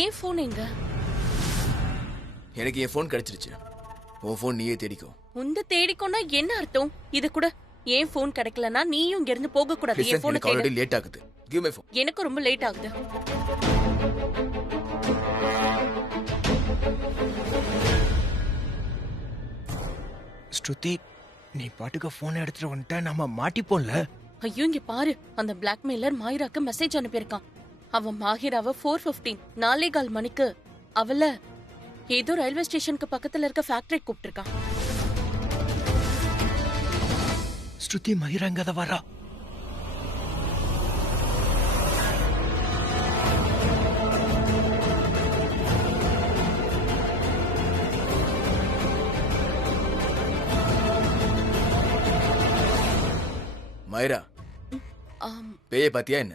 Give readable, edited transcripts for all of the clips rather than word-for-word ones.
ஏன் போன் எங்க? எனக்கு என் போன் கிடைச்சிருச்சு. உன் போன் நீயே தேடிக்கோ. உந்த தேடிக்கோனா என்ன அர்த்தம்? இது கூட ஏன் போன் கிடைக்கலனா நீயும் இங்க இருந்து போக கூடாது. என் போன் ஆல்ரெடி லேட் ஆகுது. Give my phone. எனக்கு ரொம்ப லேட் ஆகுது. ஸ்ருதி, நீ பாட்டுக்கு போன் எடுத்துட்டு வந்துட்ட, நாம மாட்டிப்போம்ல. ஐயோ இங்க பாரு, அந்த பிளாக்மெயிலர் மாயிராக்கு மெசேஜ் அனுப்பியிருக்கான். அவன் மாஹிராவை 4:15 4:15 மணிக்கு அவள ஏதோ ரயில்வே ஸ்டேஷனுக்கு பக்கத்துல இருக்க ஃபேக்டரி கூப்பிட்டிருக்கான். ஸ்ருதி, மயிரா அங்கத வரா. மயிரா, பேய பாத்தியா என்ன?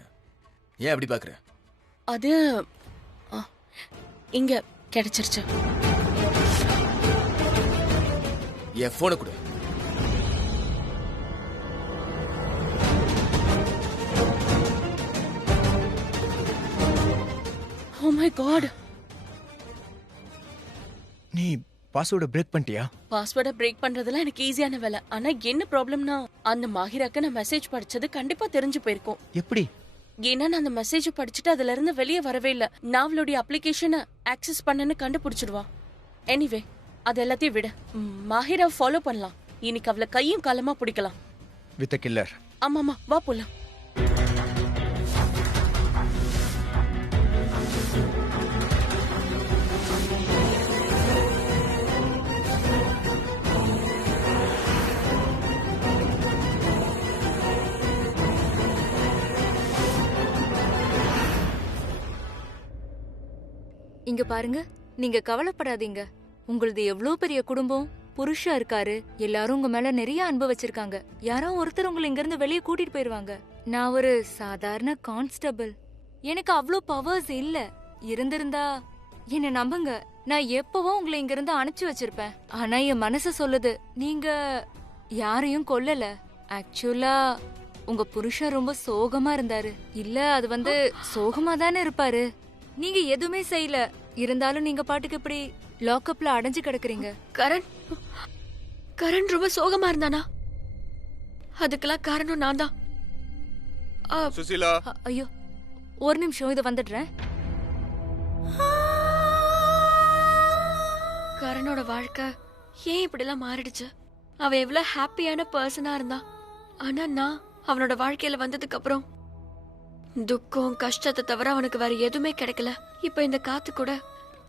ஏன் அப்படி பாக்குற? அது இங்க கிடைச்சிருச்சு. என் போனை கொடு. Oh my god. நீ பாஸ்வேர்டை பிரேக் பண்ணிட்டியா? பாஸ்வேர்டை பிரேக் பண்றதுல எனக்கு ஈஸியான வேலை. ஆனா என்ன ப்ராப்ளம்னா, அந்த மாஹிராக்கு நான் மெசேஜ் படிச்சது கண்டிப்பா தெரிஞ்சு போயிருக்கும். எப்படி? ஏன்னா நான் அந்த மெசேஜ் படிச்சுட்டு அதுல இருந்து வெளியே வரவே இல்ல. நான் அவளுடைய அப்ளிகேஷனை ஆக்சஸ் பண்ணனு கண்டுபிடிச்சிடுவா. எனிவே அது எல்லாத்தையும் விட மாஹிரா ஃபாலோ பண்ணலாம். இன்னைக்கு அவளை கையும் காலமா பிடிக்கலாம். With killer. ஆமாமா, வா போலாம். இங்க பாருங்க, நீங்க கவலைப்படாதீங்க. உங்களது எவ்வளவு பெரிய குடும்பம், புருஷா இருக்காரு, எல்லாரும் உங்க மேல நிறைய அன்பு வச்சிருக்காங்க. யாரோ ஒருத்தர் உங்களை இங்க இருந்து வெளியே கூட்டிட்டு போயிருவாங்க. நான் ஒரு சாதாரண கான்ஸ்டபிள். எனக்கு அவ்வளோ பவர்ஸ் இல்ல. இருந்திருந்தா என்ன நம்புங்க, நான் எப்பவும் உங்களை இங்க இருந்து அனுப்பிச்சு வச்சிருப்பேன். ஆனா என் மனசு சொல்லுது, நீங்க யாரையும் கொல்லல. ஆக்சுவலா உங்க புருஷன் ரொம்ப சோகமா இருந்தாரு. இல்ல, அது சோகமா தானே இருப்பாரு. நீங்க எதுவுமே செய்யல. இருந்தாலும் நீங்க பாட்டுக்கு இப்படி லாக்அப்ல அடைஞ்சு கிடக்குறீங்க. கரண் ரொம்ப சோகமா இருந்தானா? அதுக்கெல்லாம் காரணம் நான் தான். சுசிலா, ஐயோ ஒரு நிமிஷம், இத வந்துடுறேன். கரணோட வாழ்க்கை ஏன் இப்படி எல்லாம் மாறிடுச்சு? அவன் எவ்வளவு ஹாப்பியான பர்சனா இருந்தான். ஆனா நான் அவனோட வாழ்க்கையில வந்ததுக்கு அப்புறம் துக்கம் கஷ்டத்தை தவிர அவனுக்கு வேற எதுவுமே கிடைக்கல. இப்ப இந்த காத்து கூட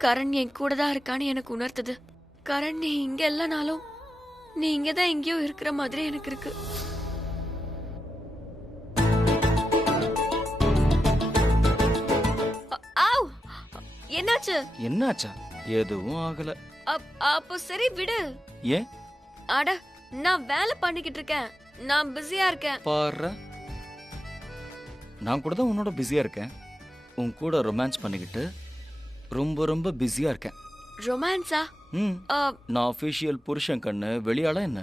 கரண் என் கூட தான் இருக்கான்னு எனக்கு உணர்த்துது. கரண், நீ இங்க இல்லனாலும் நீ இங்கதான் எங்கேயோ இருக்கிற மாதிரி எனக்கு இருக்கு. என்னாச்சு? என்னாச்சா? எதுவும் ஆகல. அப்போ சரி விடு. ஏன்? அட, நான் வேலை பண்ணிக்கிட்டு இருக்கேன். நான் பிஸியா இருக்கேன். பாரு, நான் கூட தான் உன்னோட பிஸியா இருக்கேன். உன் கூட ரொமான்ஸ் பண்ணிக்கிட்டு ரொம்ப ரொம்ப பிஸியா இருக்கேன். ரொமான்ஸா? நான் ஆபீஷியல் புருஷன் கண்ணு, வெளியால என்ன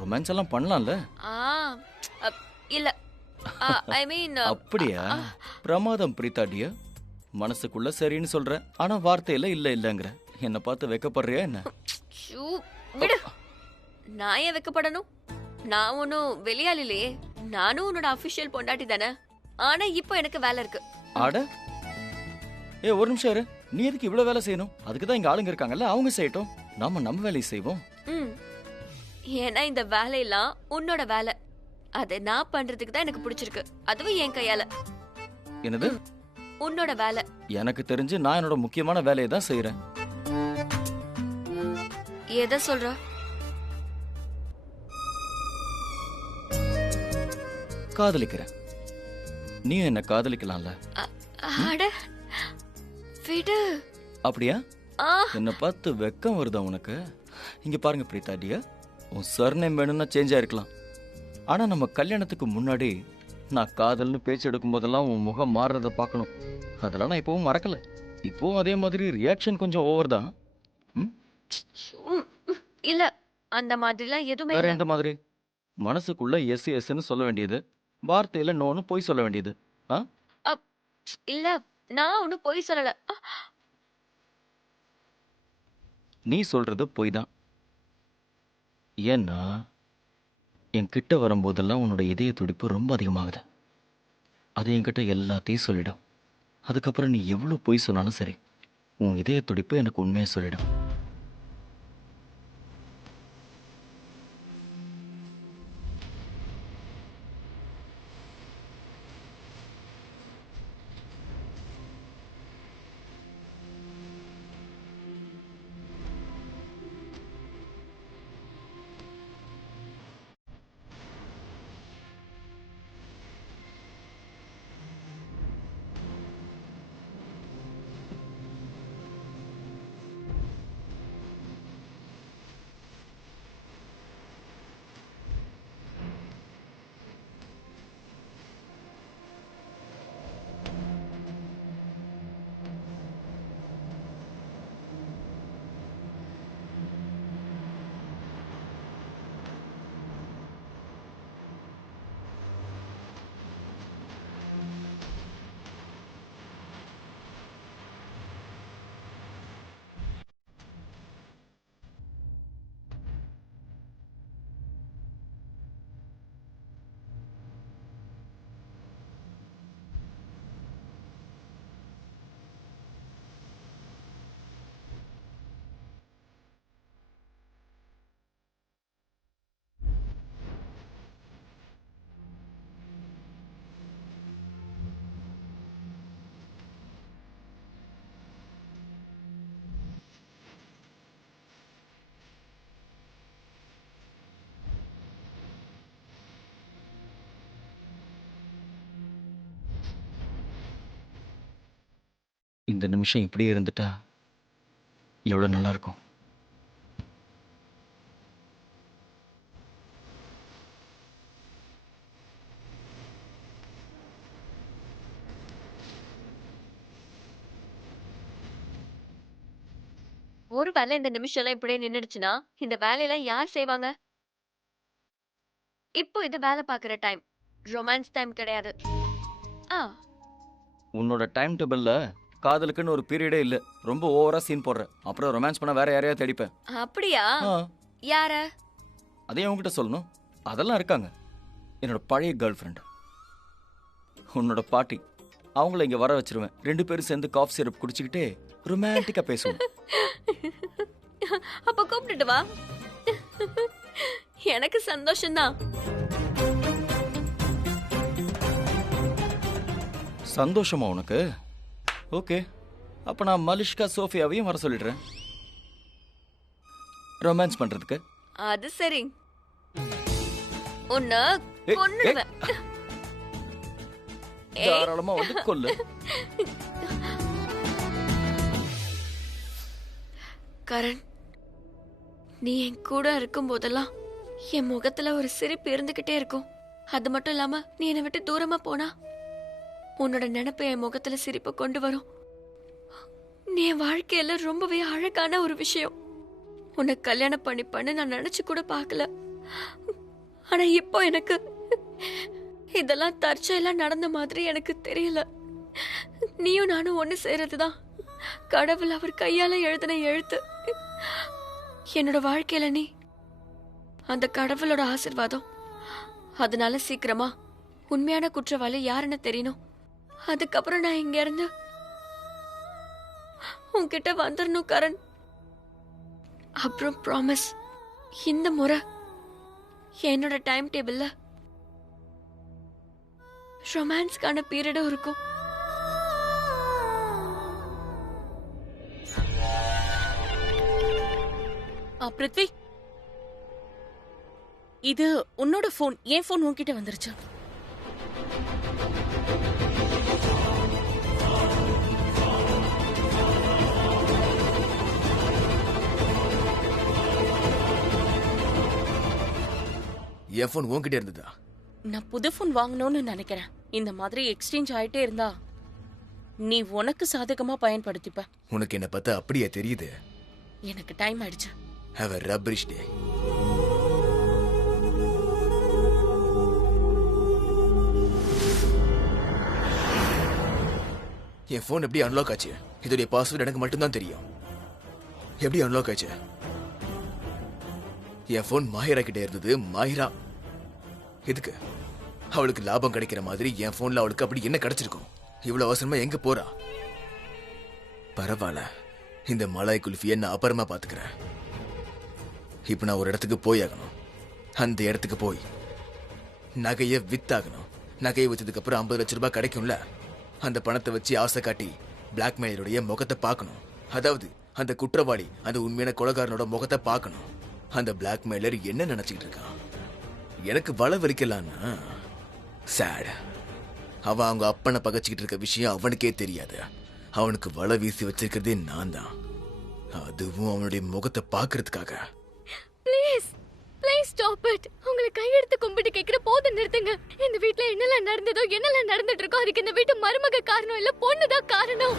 ரொமான்ஸ் எல்லாம் பண்ணலாம்ல? இல்ல, ஐ மீன். அப்படியா? பிரமாதம் பிரீதாடிய. மனசுக்குள்ள சரின்னு சொல்ற, ஆனா வார்த்தையில இல்ல இல்லங்கிற. என்ன பார்த்து வெக்கப்படுறியா என்ன? விடு, நான் ஏன் வெக்கப்படணும்? நான் ஒன்னும் வெளியால் இல்லையே. நானும் உன்னோட அபிஷியல் பொண்டாட்டி தானே. ஆனா இப்போ எனக்கு வேலை இருக்கு. ஆட, ஒரு நிமிஷம் இரு. நீ எதுக்கு இவ்வளவு வேலை செய்யணும்? அதுக்கு தான் இங்க ஆளுங்க இருக்காங்கல்ல, அவங்க செய்யட்டும். நாம நம்ம வேலையை செய்வோம். ஏன்னா இந்த வேலையெல்லாம் உன்னோட வேலை. அதை நான் பண்றதுக்கு தான் எனக்கு பிடிச்சிருக்கு. அதுவும் என் கையால. என்னது? உன்னோட வேலை. எனக்கு தெரிஞ்சு நான் என்னோட முக்கியமான வேலையை தான் செய்யறேன். எதை சொல்ற? காதலிக்கிறேன். நீ என்ன காதலிக்கலாம்ல? அட விடு. அப்படியா? என்ன பார்த்து வெக்கம் வருதா உனக்கு? இங்க பாருங்க பிரீதாடியா, உன் சர்நேம் வேணும்னா சேஞ்ச் ஆயிருக்கலாம். ஆனா நம்ம கல்யாணத்துக்கு முன்னாடி நான் காதல்னு பேச்சு எடுக்கும் போதெல்லாம் உன் முகம் மாறுறத பார்க்கணும். அதெல்லாம் நான் இப்பவும் மறக்கல. இப்பவும் அதே மாதிரி ரியாக்ஷன் கொஞ்சம் ஓவர் தான். இல்ல, அந்த மாதிரிலாம் எதுவுமே. வேற எந்த மாதிரி? மனசுக்குள்ள எஸ் எஸ்ன்னு சொல்ல வேண்டியது, வார்த்தையில நோன்னு போய் சொல்ல வேண்டியது. இல்ல, நான் ஒன்னும் பொய் சொல்லல. நீ சொல்றது பொய் தான். ஏன்னா என் கிட்ட வரும்போதெல்லாம் உன்னோட இதய துடிப்பு ரொம்ப அதிகமாகுது. அது என்கிட்ட எல்லாத்தையும் சொல்லிடும். அதுக்கப்புறம் நீ எவ்வளோ பொய் சொன்னாலும் சரி, உன் இதய துடிப்பு எனக்கு உண்மையை சொல்லிடும். இந்த நிமிஷம் இப்படியே இருந்துட்டா எவ்வளோ நல்லா இருக்கும். ஒரு வேலை இந்த நிமிஷம் எல்லாம் இப்படியே நின்னுடுச்சுன்னா இந்த வேலையெல்லாம் யார் செய்வாங்க? இப்போ இது வேலை பார்க்குற டைம், ரொமான்ஸ் டைம் கிடையாது. ஆ உன்னோட டைம் டேபிளில் காதலுக்குன்னு ஒரு பீரியடே இல்லை. ரொம்ப ஓவராக சீன் போடுற. அப்புறம் ரொமான்ஸ் பண்ண வேற யாரையாவது தேடிப்பேன். அப்படியா? ஆ, யார? அதே உங்ககிட்ட சொல்லணும். அதெல்லாம் இருக்காங்க. என்னோட பழைய கேர்ள் ஃப்ரெண்டு, உன்னோட பாட்டி, அவங்கள இங்கே வர வச்சிருவேன். 2 பேரும் சேர்ந்து காஃப் சிரப் குடிச்சிக்கிட்டே ரொமான்டிக்காக பேசுவோம். அப்ப கூப்பிட்டுட்டு வா. எனக்கு சந்தோஷம்தான். சந்தோஷமா உனக்கு? ஓகே, அப்போ நான் மலிஷ்கா சோஃபியாவையும் வர சொல்லிடுறேன் ரொமான்ஸ் பண்றதுக்கு. அது சரி, உன்னை ஏய், கொன்னுடுவேன். ஏய், தாராளமா வந்து கொல்லு. கரண், நீ என் கூட இருக்கும் போதெல்லாம் என் முகத்துல ஒரு சிரிப்பு இருந்துகிட்டே இருக்கும். அது மட்டும் இல்லாம நீ என்னை விட்டு தூரமா போனா உன்னோட நினைப்பு என் முகத்துல சிரிப்பை கொண்டு வரும். நீ என் வாழ்க்கையில ரொம்பவே அழகான ஒரு விஷயம். உன்னை கல்யாணம் பண்ணிப்பன்னு நான் நினைச்சு கூட பார்க்கல. ஆனா இப்போ எனக்கு இதெல்லாம் தற்செயலா நடந்த மாதிரி எனக்கு தெரியல. நீயும் நானும் ஒண்ணு சேர்றதுதான் கடவுள் அவர் கையால எழுதின எழுத்து. என்னோட வாழ்க்கையில நீ அந்த கடவுளோட ஆசீர்வாதம். அதனால சீக்கிரமா உண்மையான குற்றவாளி யாருன்னு தெரியணும். அதுக்கப்புறம் நான் இங்க இருந்து உன்கிட்ட வந்துடணும் கரண். அப்புறம் ப்ராமிஸ், இந்த முறை என்னோட டைம் டேபிள்ல ரொமான்ஸ்க்கான பீரியடும் இருக்கும். பிருத்வி, இது உன்னோட போன். என் போன் உன்கிட்ட வந்துருச்சு. என் ஃபோன் உன்கிட்ட இருந்ததா? நான் புது போன் வாங்கணும்னு நினைக்கிறேன். இந்த மாதிரி எக்ஸ்சேஞ்ச் ஆயிட்டே இருந்தா நீ உனக்கு சாதகமா பயன்படுத்திப்ப. உனக்கு என்ன பார்த்தா அப்படியே தெரியுது? எனக்கு டைம் ஆயிடுச்சு. Have a rubbish day. N phone எப்படி அன்லாக் ஆச்சு? இதோடைய பாஸ்வேர்டு எனக்கு மட்டும்தான் தெரியும். எப்படி அன்லாக் ஆச்சு? என் ஃபோன் மாஹிரா கிட்ட இருந்தது. மாஹிரா எதுக்கு? அவளுக்கு லாபம் கிடைக்கிற மாதிரி என் ஃபோன்ல அவளுக்கு அப்படி என்ன கிடைச்சிருக்கும்? இவ்வளவு அவசரமா எங்க போறா? பரவாயில்ல, இந்த மலாய் குல்ஃபியை நான் அப்புறமா பாத்துக்கிறேன். இப்ப நான் ஒரு இடத்துக்கு போய் ஆகணும். அந்த இடத்துக்கு போய் நகையை வித்தாகணும். நகையை வித்ததுக்கு அப்புறம் 50 லட்சம் ரூபாய் கிடைக்கும்ல. அந்த பணத்தை வச்சு ஆசை காட்டி பிளாக்மெயிலருடைய முகத்தை பார்க்கணும். அதாவது அந்த குற்றவாளி, அந்த உண்மையான கொலைகாரனோட முகத்தை பார்க்கணும். அந்த பிளாக்மெயிலர் என்ன நினைச்சிட்டு இருக்கான்? எனக்கு வலை வலிக்கலான்னா சேட். அவன் அவங்க அப்பனை பகச்சிக்கிட்டு இருக்க விஷயம் அவனுக்கே தெரியாது. அவனுக்கு வலை வீசி வச்சிருக்கிறதே நான் தான். அதுவும் அவனுடைய முகத்தை பார்க்கறதுக்காக. Please please stop it. உங்களை கையெடுத்து கும்பிட்டு கேட்கிற போது நிறுத்துங்க. இந்த வீட்ல என்னெல்லாம் நடந்ததோ என்னெல்லாம் நடந்துட்டு இருக்கோ அதுக்கு இந்த வீட்டு மருமக காரணம் இல்ல, பொண்ணுதான் காரணம்.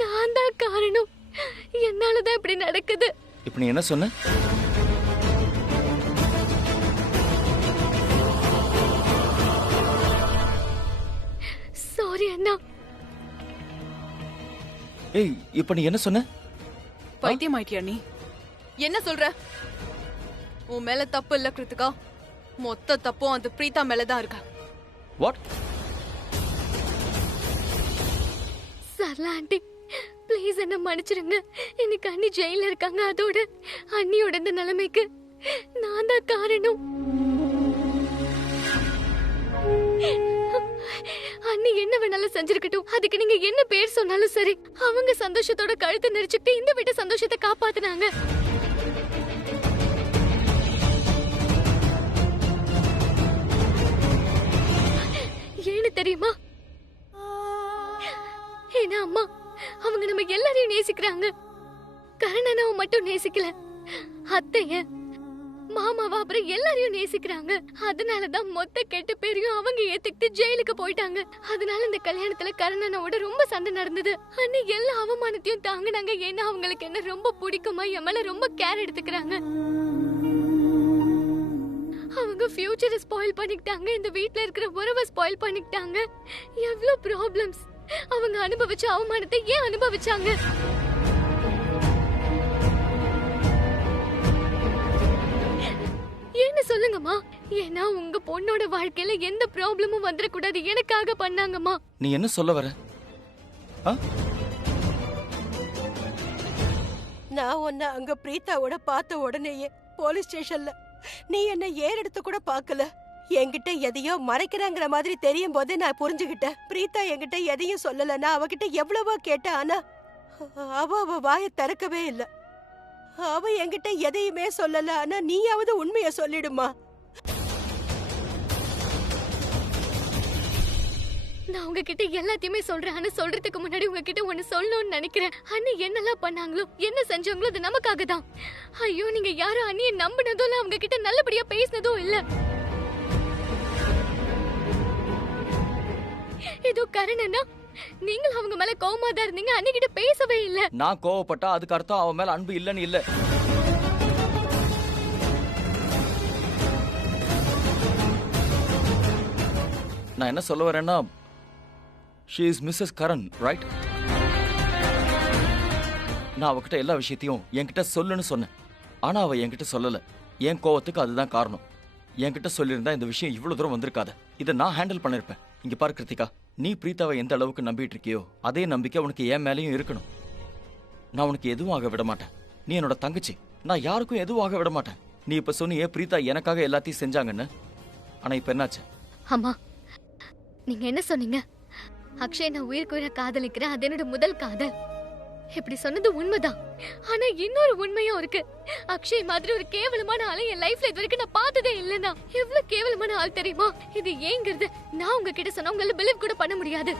நான் தான் காரணம். என்னாலதான் இப்படி நடக்குது. இப்ப நீ என்ன சொன்ன? சாரி அண்ணா. ஏய், இப்ப நீ என்ன சொன்ன? பைத்தியம் ஆயிட்டியா நீ? என்ன சொல்ற? உன் மேல தப்பு இல்ல கிருத்திகா. மொத்த தப்பும் அந்த பிரீதா மேலதான் இருக்கா. வாட்? சரளா ஆண்டி, ப்ளீஸ் என்ன மன்னிச்சிருங்க. இன்னைக்கு அண்ணி ஜெயில இருக்காங்க. அதோட அண்ணியோட இந்த நிலைமைக்கு நான் தான் காரணம். அண்ணி என்ன வேணாலும் செஞ்சிருக்கட்டும். அதுக்கு நீங்க என்ன பேர் சொன்னாலும் சரி. அவங்க சந்தோஷத்தோட கழுத்தை நெரிச்சுக்கிட்டு இந்த வீட்டு சந்தோஷத்தை காப்பாத்துனாங்க. ஏன்னு தெரியுமா? ஏன்னா அம்மா, அவங்க நம்ம எல்லாரையும் நேசிக்கிறாங்க. கரணனாவை மட்டும் நேசிக்கல, அத்தைய மாமாவா அப்புறம் எல்லாரையும் நேசிக்கிறாங்க. அதனாலதான் மொத்த கெட்ட பேரையும் அவங்க ஏத்துக்கிட்டு ஜெயிலுக்கு போயிட்டாங்க. அதனால இந்த கல்யாணத்துல கரணனாவோட ரொம்ப சண்டை நடந்தது. அண்ணி எல்லா அவமானத்தையும் தாங்கினாங்க. ஏன்னா அவங்களுக்கு என்ன ரொம்ப பிடிக்குமா, என் மேல ரொம்ப கேர் எடுத்துக்கிறாங்க. அவங்க ஃபியூச்சரை ஸ்பாயில் பண்ணிக்கிட்டாங்க. இந்த வீட்ல இருக்கிற உறவை ஸ்பாயில் பண்ணிக்கிட்டாங்க. எவ்வளவு ப்ராப்ளம்ஸ். அவங்க அனுபவிச்ச அவமானத்தை ஏன் அனுபவிச்சாங்க? என்ன சொல்லுங்கம்மா. ஏன்னா உங்க பொண்ணோட வாழ்க்கையில எந்த ப்ராப்ளமும் வந்துடக்கூடாது, எனக்காக பண்ணாங்கம்மா. நீ என்ன சொல்ல வர? நான் உன்னை அங்க பிரீத்தாவோட பார்த்த உடனேயே போலீஸ் ஸ்டேஷன்ல நீ என்ன ஏறெடுத்து கூட பார்க்கல. என்கிட்ட எதையோ மறைக்கிறாங்கிற மாதிரி தெரியும் போதே நான் புரிஞ்சுகிட்டேன். பிரீத்தா என்கிட்ட எதையும் சொல்லல. நான் அவகிட்ட எவ்வளவோ கேட்டேன். ஆனா அவ வாயை திறக்கவே இல்ல. அவ என்கிட்ட எதையுமே சொல்லல. ஆனா நீயாவது உண்மைய சொல்லிடுமா? நான் உங்ககிட்ட எல்லாத்தையுமே சொல்றேன். ஆனா சொல்றதுக்கு முன்னாடி உங்ககிட்ட ஒண்ணு சொல்லணும்னு நினைக்கிறேன். அண்ணி என்னெல்லாம் பண்ணாங்களோ, என்ன செஞ்சாங்களோ அது நமக்காக தான். ஐயோ, நீங்க யாரும் அண்ணியை நம்பினதோ இல்ல, அவங்க கிட்ட நல்லபடியா பேசினதோ இல்ல. ஏதோ கரணனா நீங்கள் அவங்க மேல கோவமா தான் இருந்தீங்க. அண்ணி கிட்ட பேசவே இல்ல. நான் கோவப்பட்டா அதுக்கு அர்த்தம் அவன் மேல அன்பு இல்லன்னு இல்ல. நான் என்ன சொல்ல வரேன்னா, she is Mrs. Karan, right? நான் அவகிட்ட எல்லா விஷயத்தையும் என்கிட்ட சொல்லுன்னு சொன்னேன். ஆனா அவ என்கிட்ட சொல்லல. என் கோவத்துக்கு அதுதான் காரணம். என்கிட்ட சொல்லியிருந்தா இந்த விஷயம் இவ்வளவு தூரம் வந்திருக்காது. இதை நான் ஹேண்டில் பண்ணிருப்பேன். இங்க பாரு கிருத்திகா, நீ பிரீத்தாவை எந்த அளவுக்கு நம்பிட்டு இருக்கியோ அதே நம்பிக்கை உனக்கு என் மேலேயும் இருக்கணும். நான் உனக்கு எதுவும் ஆக விட மாட்டேன். நீ என்னோட தங்கச்சி. நான் யாருக்கும் எதுவும் ஆக விட மாட்டேன். நீ இப்ப சொன்னியே பிரீத்தா எனக்காக எல்லாத்தையும் செஞ்சாங்கன்னு. ஆனா இப்ப என்னாச்சு? அம்மா, நீங்க என்ன சொன்னீங்க? அக்ஷய் நான் உயிர்க்குயிர காதலிக்கிறேன், அது என்னோட முதல் காதல். இப்படி சொன்னது உண்மைதான். ஆனா இன்னொரு உண்மையும் இருக்கு. அக்ஷய் மாதிரி ஒரு கேவலமான ஆளை என் லைஃப்ல இது வரைக்கும் நான் பார்த்ததே இல்லைன்னா. எவ்வளவு கேவலமான ஆள் தெரியுமா? இது ஏங்கிறது நான் உங்ககிட்ட சொன்னா உங்களால பிலீவ் கூட பண்ண முடியாது.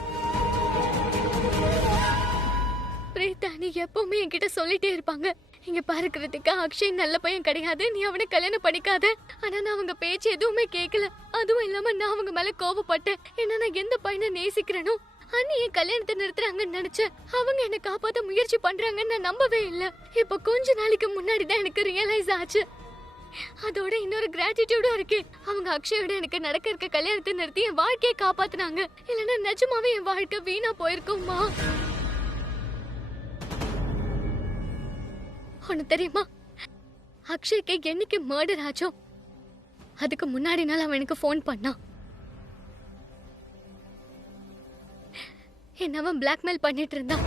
பிரீதா நீ எப்பவுமே என்கிட்ட சொல்லிட்டே இருப்பாங்க, இங்க பாரு கிருத்திகா, அக்ஷய் நல்ல பையன் கிடையாது, நீ அவனை கல்யாணம் பண்ணிக்காத. ஆனா நான் அவங்க பேச்சு எதுவுமே கேட்கல. அதுவும் இல்லாம நான் அவங்க மேல கோபப்பட்டேன். ஏன்னா நான் எந்த பையனை நேசிக்கிறேனோ அண்ணி என் கல்யாணத்தை நிறுத்துறாங்கன்னு நினைச்சேன். அவங்க என்ன காப்பாத்த முயற்சி பண்றாங்கன்னு நான் நம்பவே இல்ல. இப்ப கொஞ்ச நாளைக்கு முன்னாடி தான் எனக்கு ரியலைஸ் ஆச்சு. அதோட இன்னொரு கிராட்டிடியூடும் இருக்கு. அவங்க அக்ஷயோட எனக்கு நடக்க இருக்க கல்யாணத்தை நிறுத்தி என் வாழ்க்கையை காப்பாத்துனாங்க. இல்லைன்னா நிஜமாவே என் வாழ்க்கை வீணா போயிருக்கும்மா. ஒண்ணு தெரியுமா, அக்ஷய்க்கு என்னைக்கு மர்டர் ஆச்சோ அதுக்கு முன்னாடி நாள் அவன் எனக்கு ஃபோன் பண்ணான். என்ன அவன் பிளாக்மெயில் பண்ணிட்டு இருந்தான்.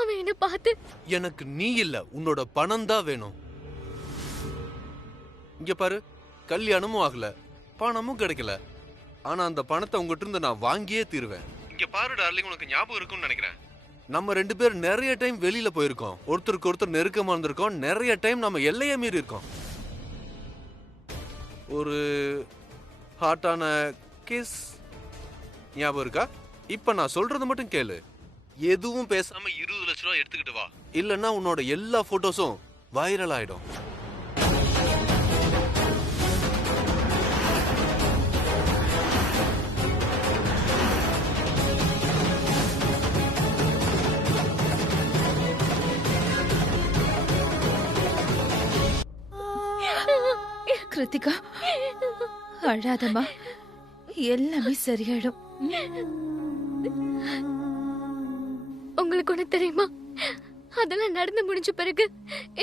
அவன் என்ன பார்த்து, எனக்கு நீ இல்ல உன்னோட பணம் தான் வேணும். இங்க பாரு, கல்யாணமும் ஆகல, பணமும் கிடைக்கல, ஆனா அந்த பணத்தை உங்ககிட்ட இருந்து நான் வாங்கியே தீருவேன். இங்க பாரு டார்லிங், உனக்கு ஞாபகம் இருக்கும்னு நினைக்கிறேன், நம்ம 2 பேர் நிறைய டைம் வெளியில போயிருக்கோம், ஒருத்தருக்கு ஒருத்தர் நெருக்கமா இருந்திருக்கோம், நிறைய டைம் நம்ம எல்லையை மீறி இருக்கோம். ஒரு ஹாட்டான கிஸ் ஞாபகம் இருக்கா? இப்ப நான் சொல்றது மட்டும் கேளு. எதுவும் பேசாம 20 லட்சம் ரூபாய் எடுத்துக்கிட்டு வா, இல்லன்னா உன்னோட எல்லா போட்டோஸும் வைரல் ஆயிடும். கிருத்திகா, அழாதம்மா, எல்லாமே சரியாயிடும். உங்களுக்கு ஒண்ணு தெரியுமா, அதெல்லாம் நடந்து முடிஞ்ச பிறகு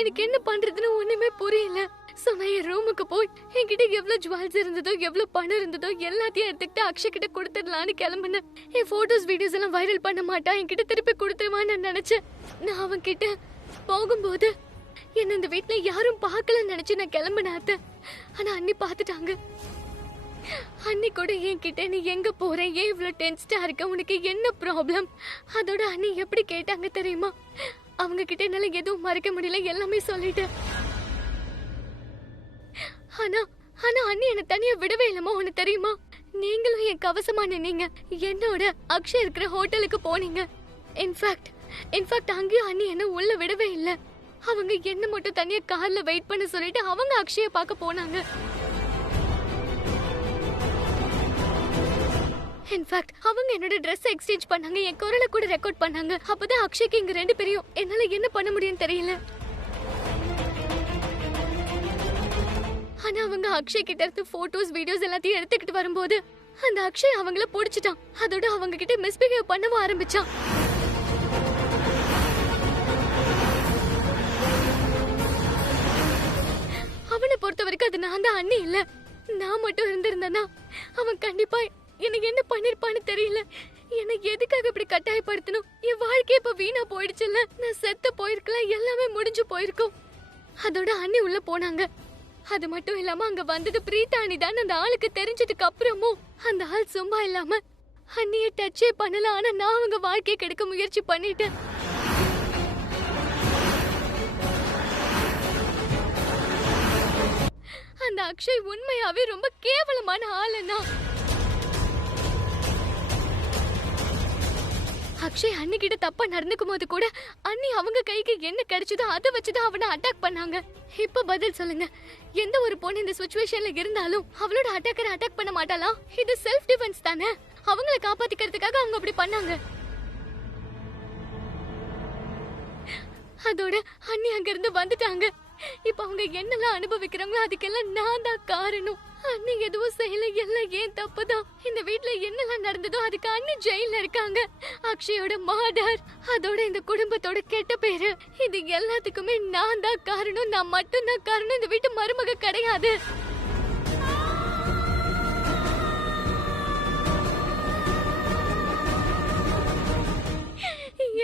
எனக்கு என்ன பண்றதுன்னு ஒண்ணுமே புரியல. சோ நான் என் ரூமுக்கு போய் என்கிட்ட எவ்வளவு ஜுவல்ஸ் இருந்ததோ எவ்வளவு பணம் இருந்ததோ எல்லாத்தையும் எடுத்துக்கிட்டு அக்ஷய் கிட்ட கொடுத்துடலான்னு கிளம்புனேன். என் போட்டோஸ் வீடியோஸ் எல்லாம் வைரல் பண்ண மாட்டான், என்கிட்ட திருப்பி கொடுத்துருவான்னு நான் நினைச்சேன். நான் அவன் கிட்ட போகும்போது என்ன இந்த வீட்டுல யாரும் பார்க்கலன்னு நினைச்சு நான் கிளம்பினாத்த. ஆனா அண்ணி பாத்துட்டாங்க. அண்ணி கூட என்கிட்ட நீ எங்க போற, ஏன் இவ்வளவு டென்ஸ்டா இருக்க, உனக்கு என்ன ப்ராப்ளம், அதோட அண்ணி எப்படி கேட்டாங்க தெரியுமா? அவங்க கிட்ட என்னால எதுவும் மறைக்க முடியல, எல்லாமே சொல்லிட்டேன். ஆனா ஆனா அண்ணி என்ன தனியா விடவே இல்லமா. ஒண்ணு தெரியுமா, நீங்களும் என் கவசமா நின்னீங்க. என்னோட அக்ஷய் இருக்கிற ஹோட்டலுக்கு போனீங்க. இன்ஃபேக்ட் அங்கேயும் அண்ணி என்ன உள்ள விடவே இல்ல. அவங்க என்ன மட்டும் தனியா கார்ல வெயிட் பண்ண சொல்லிட்டு அவங்க அக்ஷய பார்க்க போனாங்க. இன்ஃபேக்ட் அவங்க என்னோட ட்ரெஸ் எக்ஸ்சேஞ்ச் பண்ணாங்க, என் குரலை கூட ரெக்கார்ட் பண்ணாங்க. அப்பதான் அக்ஷய்க்கு இங்க 2 பேரையும் என்னால என்ன பண்ண முடியும்னு தெரியல. ஆனா அவங்க அக்ஷய் கிட்ட இருந்து போட்டோஸ் வீடியோஸ் எல்லாத்தையும் எடுத்துக்கிட்டு வரும்போது அந்த அக்ஷய் அவங்கள பிடிச்சிட்டான். அதோட அவங்க கிட்ட மிஸ்பிஹேவ் பண்ணவும் ஆரம்பிச்சான். அவனை பொறுத்த வரைக்கும் அது நான் தான் அண்ணி இல்ல. நான் மட்டும் இருந்திருந்தேன்னா அவன் கண்டிப்பா எனக்கு என்ன பண்ணிருப்பான்னு தெரியல. என்ன எதுக்காக இப்படி கட்டாயப்படுத்தணும்? என் வாழ்க்கை இப்ப வீணா போயிடுச்சுல்ல. நான் செத்து போயிருக்கலாம், எல்லாமே முடிஞ்சு போயிருக்கும். அதோட அண்ணி உள்ள போனாங்க. அது மட்டும் இல்லாம அங்க வந்தது பிரீதா அண்ணி தான். அந்த ஆளுக்கு தெரிஞ்சதுக்கு அப்புறமும் அந்த ஆள் சும்மா இல்லாம அண்ணிய டச்சே பண்ணல. ஆனா நான் அவங்க வாழ்க்கையை கெடுக்க முயற்சி பண்ணிட்டேன். அந்த அக்ஷய் உண்மையாவே ரொம்ப கேவலமான ஆளுன்னா. அக்ஷய் அண்ணி கிட்ட தப்பா நடந்துக்கும் போது கூட அண்ணி அவங்க கைக்கு என்ன கிடைச்சதோ அதை வச்சுதான் அவனை அட்டாக் பண்ணாங்க. இப்ப பதில் சொல்லுங்க, எந்த ஒரு பொண்ணு இந்த சிச்சுவேஷன்ல இருந்தாலும் அவளோட அட்டாக்கரை அட்டாக் பண்ண மாட்டாளா? இது செல்ஃப் டிஃபென்ஸ் தானே. அவங்களை காப்பாத்திக்கிறதுக்காக அவங்க அப்படி பண்ணாங்க. அதோட அண்ணி அங்க இருந்து வந்துட்டாங்க. இப்ப அவங்க என்னெல்லாம் அனுபவிக்கிறாங்களோ அதுக்கெல்லாம் நான் தான் காரணம். அண்ணி எதுவும் செய்யல, எல்லாம் ஏன் தப்புதான். இந்த வீட்டுல என்னெல்லாம் நடந்ததோ அதுக்கு அண்ணி ஜெயில இருக்காங்க. அக்ஷயோட மர்டர், அதோட இந்த குடும்பத்தோட கெட்ட பேரு, இது எல்லாத்துக்குமே நான் தான் காரணம். நான் மட்டும் தான் காரணம், இந்த வீட்டு மருமக கிடையாது.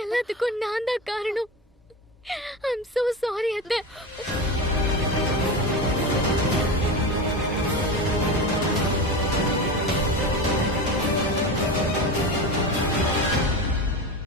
எல்லாத்துக்கும் நான் தான் காரணம். I'm so sorry, அத்தை.